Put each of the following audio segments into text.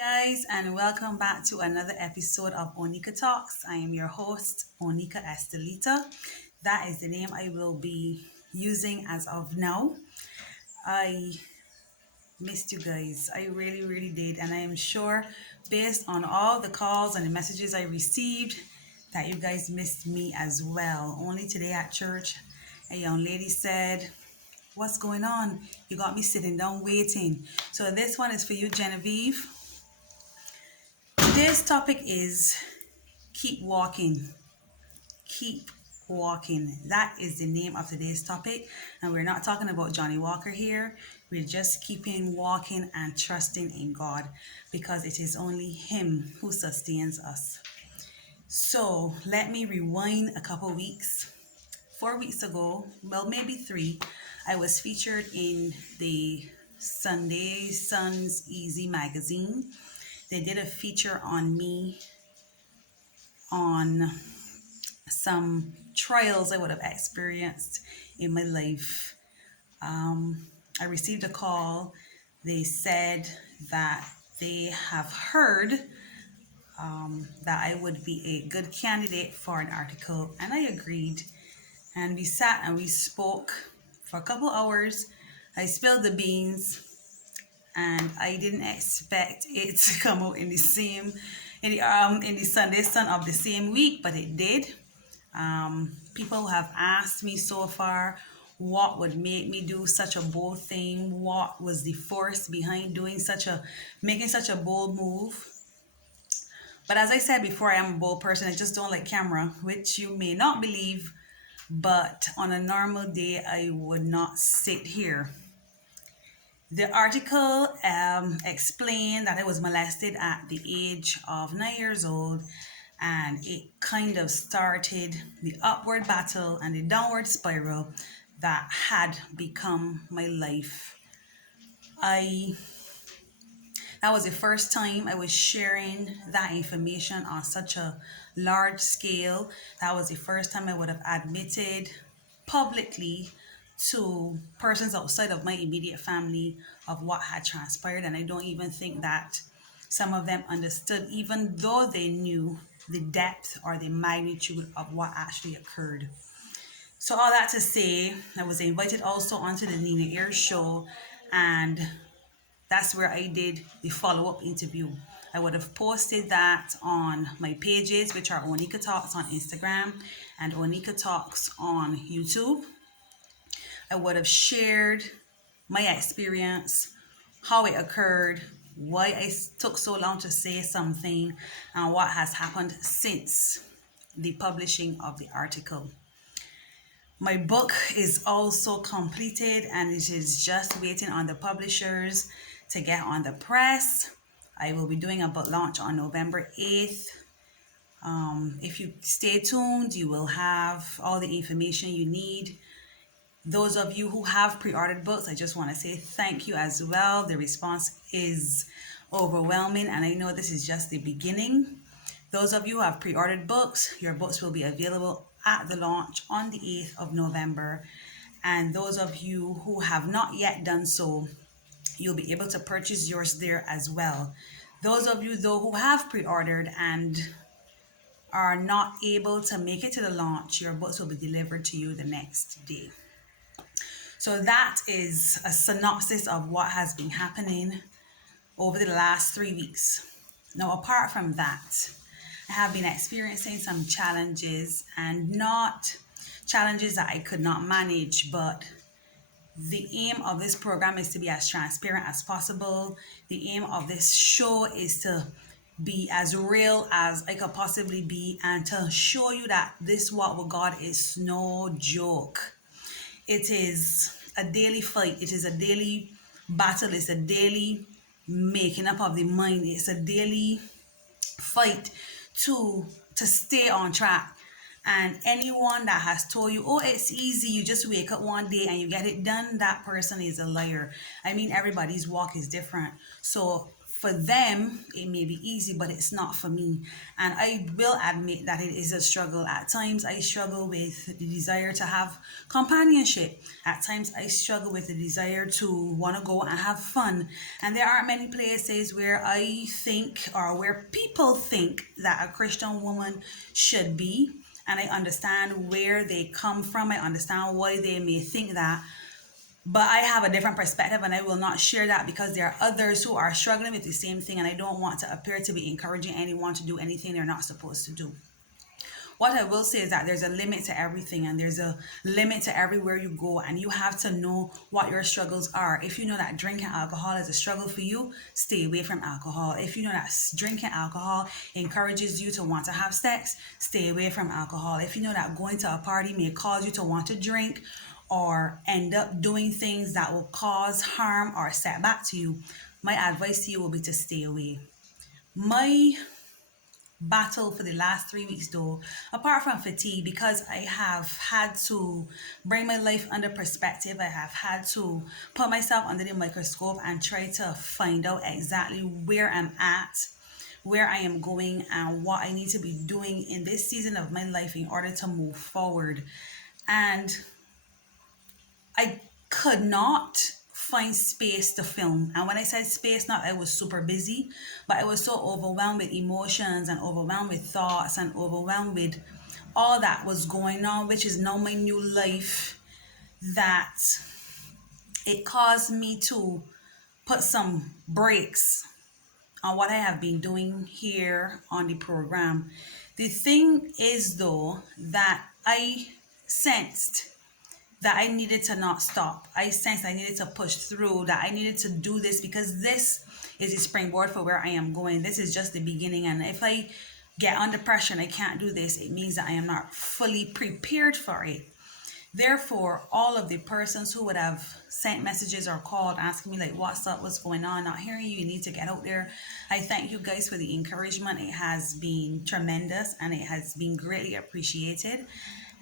Guys, and welcome back to another episode of Onika Talks. I am your host, Onika Estelita. That is the name I will be using as of now. I missed you guys. I really, really did. And I am sure, based on all the calls and the messages I received, that you guys missed me as well. Only today at church, a young lady said, "What's going on? You got me sitting down waiting." So this one is for you, Genevieve. Today's topic is keep walking. Keep walking. That is the name of today's topic. And we're not talking about Johnny Walker here. We're just keeping walking and trusting in God because it is only Him who sustains us. So let me rewind a couple weeks. 4 weeks ago, well, maybe three, I was featured in the Sunday Sun's Easy magazine. They did a feature on me on some trials I would have experienced in my life. I received a call. They said that they have heard that I would be a good candidate for an article, and I agreed. And we sat and we spoke for a couple hours. I spilled the beans, and I didn't expect it to come out in the same in the Sunday Sun of the same week, but it did. People have asked me so far what would make me do such a bold thing, what was the force behind making such a bold move. But as I said before, I am a bold person. I just don't like camera, which you may not believe, but on a normal day, I would not sit here. The article explained that I was molested at the age of 9 years old, and it kind of started the upward battle and the downward spiral that had become my life. I That was the first time I was sharing that information on such a large scale. That was the first time I would have admitted publicly to persons outside of my immediate family of what had transpired. And I don't even think that some of them understood, even though they knew the depth or the magnitude of what actually occurred. So all that to say, I was invited also onto the Nina Air show, and that's where I did the follow-up interview. I would have posted that on my pages, which are Onika Talks on Instagram and Onika Talks on YouTube. I would have shared my experience, how it occurred, why I took so long to say something, and what has happened since the publishing of the article. My book is also completed and it is just waiting on the publishers to get on the press. I will be doing a book launch on November 8th. If you stay tuned, you will have all the information you need. Those of you who have pre-ordered books, I just want to say thank you as well. The response is overwhelming, and I know this is just the beginning. Those of you who have pre-ordered books, your books will be available at the launch on the 8th of November. And those of you who have not yet done so, you'll be able to purchase yours there as well. Those of you, though, who have pre-ordered and are not able to make it to the launch, your books will be delivered to you the next day. So that is a synopsis of what has been happening over the last 3 weeks. Now, apart from that, I have been experiencing some challenges, and not challenges that I could not manage, but the aim of this program is to be as transparent as possible. The aim of this show is to be as real as I could possibly be, and to show you that this walk with God is no joke. It is a daily fight. It is a daily battle. It's a daily making up of the mind. It's a daily fight to stay on track. And anyone that has told you, oh, it's easy, you just wake up one day and you get it done, that person is a liar. I mean, everybody's walk is different. So for them, it may be easy, but it's not for me. And I will admit that it is a struggle. At times, I struggle with the desire to have companionship. At times, I struggle with the desire to want to go and have fun. And there aren't many places where I think, or where people think, that a Christian woman should be. And I understand where they come from. I understand why they may think that. But I have a different perspective, and I will not share that because there are others who are struggling with the same thing, and I don't want to appear to be encouraging anyone to do anything they're not supposed to do. What I will say is that there's a limit to everything, and there's a limit to everywhere you go, and you have to know what your struggles are. If you know that drinking alcohol is a struggle for you, stay away from alcohol. If you know that drinking alcohol encourages you to want to have sex, stay away from alcohol. If you know that going to a party may cause you to want to drink or end up doing things that will cause harm or setback to you, my advice to you will be to stay away. My battle for the last 3 weeks, though, apart from fatigue, because I have had to bring my life under perspective, I have had to put myself under the microscope and try to find out exactly where I'm at, where I am going, and what I need to be doing in this season of my life in order to move forward. And I could not find space to film. And when I said space, not I was super busy, but I was so overwhelmed with emotions and overwhelmed with thoughts and overwhelmed with all that was going on, which is now my new life, that it caused me to put some brakes on what I have been doing here on the program. The thing is, though, that I sensed that I needed to not stop. I sensed I needed to push through, that I needed to do this because this is the springboard for where I am going. This is just the beginning. And if I get under pressure and I can't do this, it means that I am not fully prepared for it. Therefore, all of the persons who would have sent messages or called asking me like, what's up, what's going on, not hearing you, you need to get out there. I thank you guys for the encouragement. It has been tremendous and it has been greatly appreciated.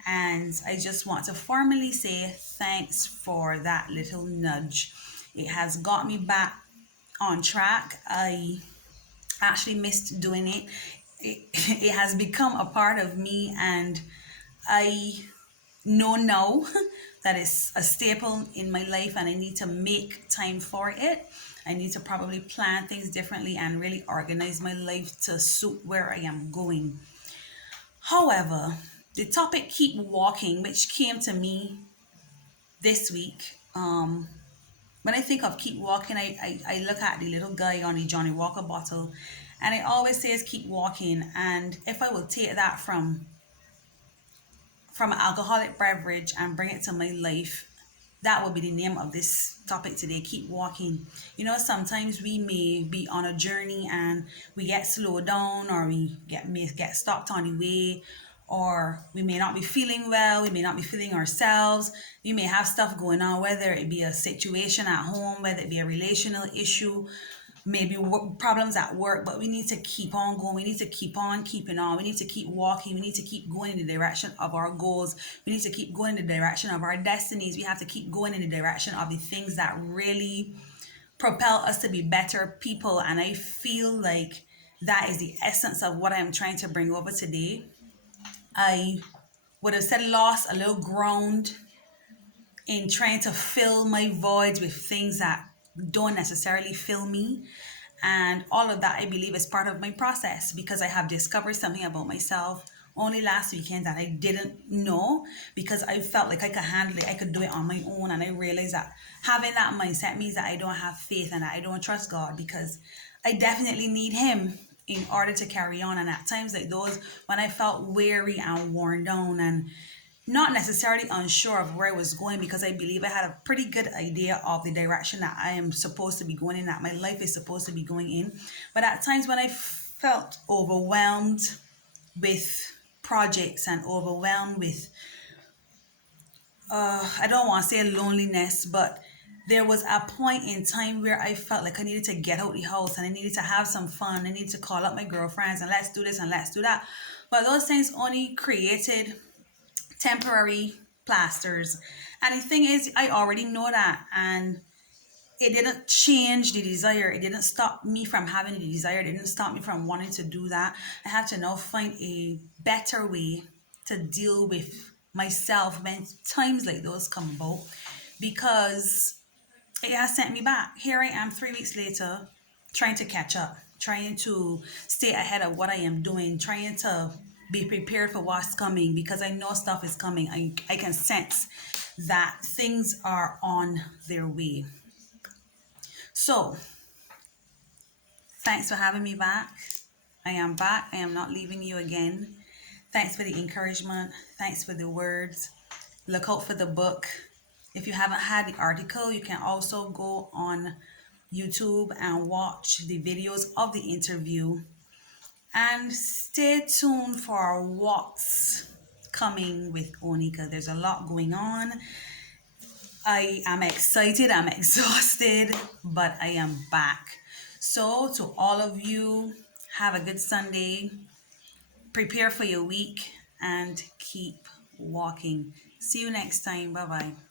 And I just want to formally say thanks for that little nudge. It has got me back on track. I actually missed doing it. It has become a part of me, and I know now that it's a staple in my life, and I need to make time for it. I need to probably plan things differently and really organize my life to suit where I am going. However, the topic keep walking, which came to me this week. When I think of keep walking, I look at the little guy on the Johnny Walker bottle, and it always says keep walking. And if I will take that from an alcoholic beverage and bring it to my life, that would be the name of this topic today, keep walking. You know, sometimes we may be on a journey and we get slowed down, or may get stopped on the way, or we may not be feeling well, we may not be feeling ourselves. We may have stuff going on, whether it be a situation at home, whether it be a relational issue, maybe problems at work, but we need to keep on going. We need to keep on keeping on. We need to keep walking. We need to keep going in the direction of our goals. We need to keep going in the direction of our destinies. We have to keep going in the direction of the things that really propel us to be better people. And I feel like that is the essence of what I'm trying to bring over today. I would have said lost a little ground in trying to fill my voids with things that don't necessarily fill me. And all of that, I believe, is part of my process, because I have discovered something about myself only last weekend that I didn't know, because I felt like I could handle it, I could do it on my own. And I realized that having that mindset means that I don't have faith and that I don't trust God, because I definitely need Him in order to carry on. And at times like those, when I felt weary and worn down and not necessarily unsure of where I was going, because I believe I had a pretty good idea of the direction that I am supposed to be going in, that my life is supposed to be going in. But at times when I felt overwhelmed with projects and overwhelmed with, I don't want to say loneliness, but there was a point in time where I felt like I needed to get out the house and I needed to have some fun. I needed to call up my girlfriends and let's do this and let's do that. But those things only created temporary plasters. And the thing is, I already know that. And it didn't change the desire. It didn't stop me from having the desire. It didn't stop me from wanting to do that. I have to now find a better way to deal with myself when times like those come about, because it has sent me back. Here I am 3 weeks later, trying to catch up, trying to stay ahead of what I am doing, trying to be prepared for what's coming, because I know stuff is coming. I can sense that things are on their way. So, thanks for having me back. I am back. I am not leaving you again. Thanks for the encouragement. Thanks for the words. Look out for the book. If you haven't had the article, you can also go on YouTube and watch the videos of the interview. And stay tuned for what's coming with Onika. There's a lot going on. I am excited, I'm exhausted, but I am back. So, to all of you, have a good Sunday. Prepare for your week and keep walking. See you next time. Bye bye.